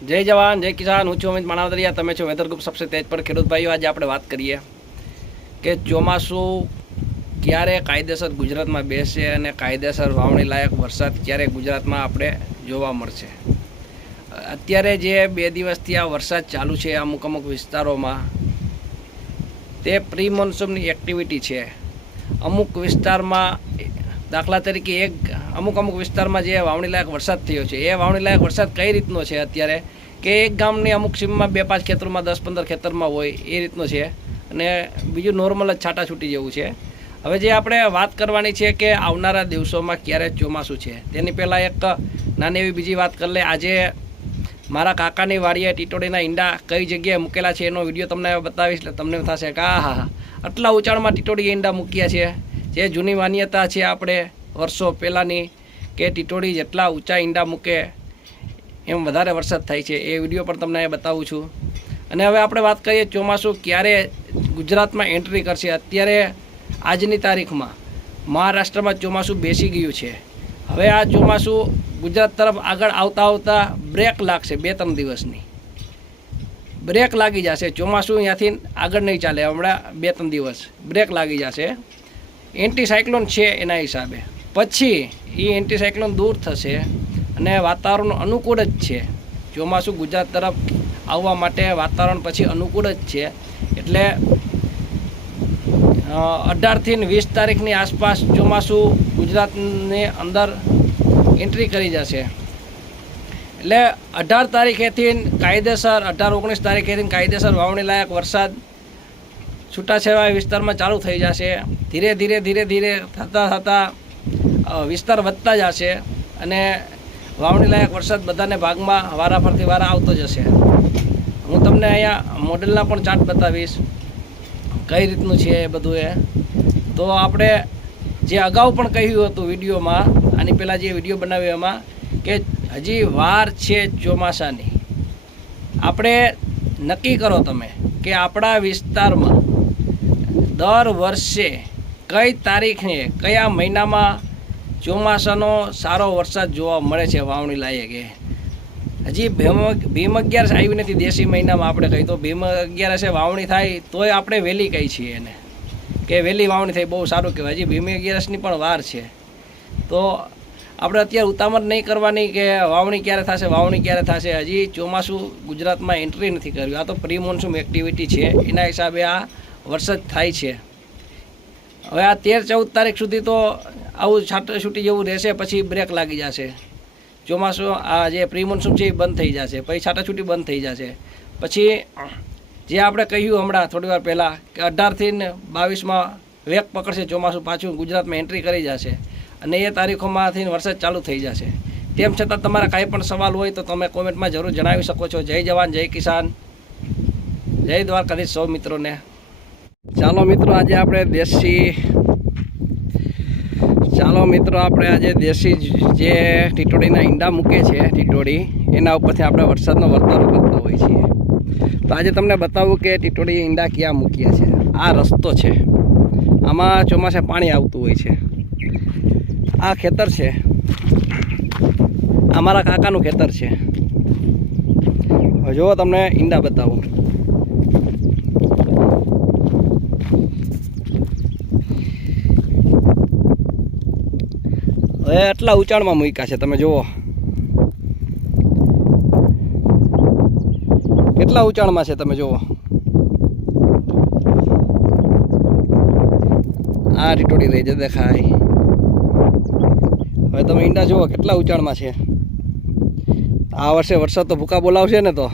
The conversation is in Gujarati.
જય જવાન જય કિસાન, હું છું અમિત માણાવદરિયા, તમે છો વેધર ગ્રુપ સબસે તેજ પર ખેડૂત ભાઈઓ. આજે આપણે વાત કરીએ કે ચોમાસું ક્યારે કાયદેસર ગુજરાતમાં બેસે અને કાયદેસર વાવણી લાયક વરસાદ ક્યારે ગુજરાતમાં આપણે જોવા મળશે. અત્યારે જે 2 દિવસથી આ વરસાદ ચાલુ છે અમુક અમુક વિસ્તારોમાં, તે પ્રી મોન્સૂનની એક્ટિવિટી છે. અમુક વિસ્તારમાં દાખલા તરીકે અમુક વિસ્તારમાં જે વાવણી લાયક વરસાદ થયો છે, એ વાવણી લાયક વરસાદ કઈ રીતનો છે અત્યારે કે એક ગામની અમુક સીમમાં 2-5 ખેતરોમાં 10-15 ખેતરમાં હોય એ રીતનો છે, અને બીજું નોર્મલ જ છાટાછૂટી જેવું છે. હવે જે આપણે વાત કરવાની છે કે આવનારા દિવસોમાં ક્યારે ચોમાસું છે, તેની પહેલાં એક નાની એવી બીજી વાત કરી લે. આજે મારા કાકાની વાડીએ ટીટોડીના ઈંડા કઈ જગ્યાએ મૂકેલા છે એનો વિડીયો તમને બતાવીશ, એટલે તમને થશે કે હા આટલા ઊંચાણમાં ટીટોડી ઈંડા મૂક્યા છે. જે જૂની માન્યતા છે આપણે વર્ષો પહેલાંની કે ટીટોડી જેટલા ઊંચા ઈંડા મૂકે એમ વધારે વરસાદ થાય છે, એ વિડીયો પણ તમને બતાવું છું. અને હવે આપણે વાત કરીએ ચોમાસું ક્યારે ગુજરાતમાં એન્ટ્રી કરશે. અત્યારે આજની તારીખમાં મહારાષ્ટ્રમાં ચોમાસું બેસી ગયું છે. હવે આ ચોમાસું ગુજરાત તરફ આગળ આવતા બ્રેક લાગશે. 2-3 દિવસની બ્રેક લાગી જશે. ચોમાસું ત્યાંથી આગળ નહીં ચાલે. હમણાં 2-3 દિવસ બ્રેક લાગી જશે. એન્ટી સાયક્લોન છે એના હિસાબે. પછી એ એન્ટી સાયક્લોન દૂર થશે અને વાતાવરણ અનુકૂળ જ છે. ચોમાસું ગુજરાત તરફ આવવા માટે વાતાવરણ પછી અનુકૂળ જ છે. એટલે 18 થી 20 તારીખની આસપાસ ચોમાસું ગુજરાતની અંદર એન્ટ્રી કરી જશે. એટલે 18 તારીખેથી કાયદેસર 18-19 તારીખેથી કાયદેસર વાવણી લાયક વરસાદ છૂટાછવાયા વિસ્તારમાં ચાલુ થઈ જશે. ધીરે ધીરે થતાં વિસ્તાર વધતા જશે અને વાવણી લાયક વરસાદ બધાને ભાગમાં વારાફરતી આવતો જશે. હું તમને અહીંયા મોડેલના પણ ચાર્ટ બતાવીશ કઈ રીતનું છે એ બધું. તો આપણે જે અગાઉ પણ કહ્યું હતું વિડીયોમાં, આની પહેલાં જે વિડીયો બનાવ્યો એમાં, કે હજી વાર છે ચોમાસાની. આપણે નક્કી કરો તમે કે આપણા વિસ્તારમાં દર વર્ષે કઈ તારીખે કયા મહિનામાં ચોમાસાનો સારો વરસાદ જોવા મળે છે વાવણી લાયક. હજી ભીમ 11 આવી નથી દેશી મહિનામાં. આપણે કહી તો ભીમ 11 વાવણી થાય તોય આપણે વહેલી કહી છીએ એને કે વહેલી વાવણી થાય, બહુ સારું કહેવાય. હજી ભીમ 11ની પણ વાર છે. તો આપણે અત્યારે ઉતાવળ નહીં કરવાની કે વાવણી ક્યારે થશે. હજી ચોમાસું ગુજરાતમાં એન્ટ્રી નથી કર્યું. આ તો પ્રી મોન્સૂન એક્ટિવિટી છે, એના હિસાબે આ વરસાદ થાય છે. હવે આ 13-14 તારીખ સુધી તો આવું છાટાછૂટી જેવું રહેશે. પછી બ્રેક લાગી જશે. ચોમાસું આ જે પ્રી મોન્સૂન છે એ બંધ થઈ જશે. પછી છાટાછૂટી બંધ થઈ જશે. પછી જે આપણે કહ્યું હમણાં થોડી વાર પહેલાં કે 18 થી 22માં વેગ પકડશે ચોમાસું, પાછું ગુજરાતમાં એન્ટ્રી કરી જશે અને એ તારીખોમાંથી વરસાદ ચાલુ થઈ જશે. તેમ છતાં તમારા કાંઈ પણ સવાલ હોય તો તમે કોમેન્ટમાં જરૂર જણાવી શકો છો. જય જવાન જય કિસાન, જય દ્વારકાધીશ સૌ મિત્રોને. ચાલો મિત્રો, આજે આપણે દેશી જે ટીટોડીના ઈંડા મૂકે છે, ટીટોડી એના ઉપરથી આપણે વરસાદનો વર્તારો કરતા હોઈએ છીએ. તો આજે તમને બતાવું કે ટીટોડી ઈંડા ક્યાં મૂક્યા છે. આ રસ્તો છે, આમાં ચોમાસે પાણી આવતું હોય છે. આ ખેતર છે, આ મારા કાકાનું ખેતર છે. જો તમને ઈંડા બતાવું. હવે આટલા ઊંચાણમાં મૂક્યા છે, તમે જુઓ કેટલા ઊંચાણમાં છે. તમે જુઓ આ ટીટોડી રહી છે, દેખાય. હવે તમે ઈંડા જુઓ કેટલા ઊંચાણમાં છે. આ વર્ષે વરસાદ તો ભૂકા બોલાવશે ને. તો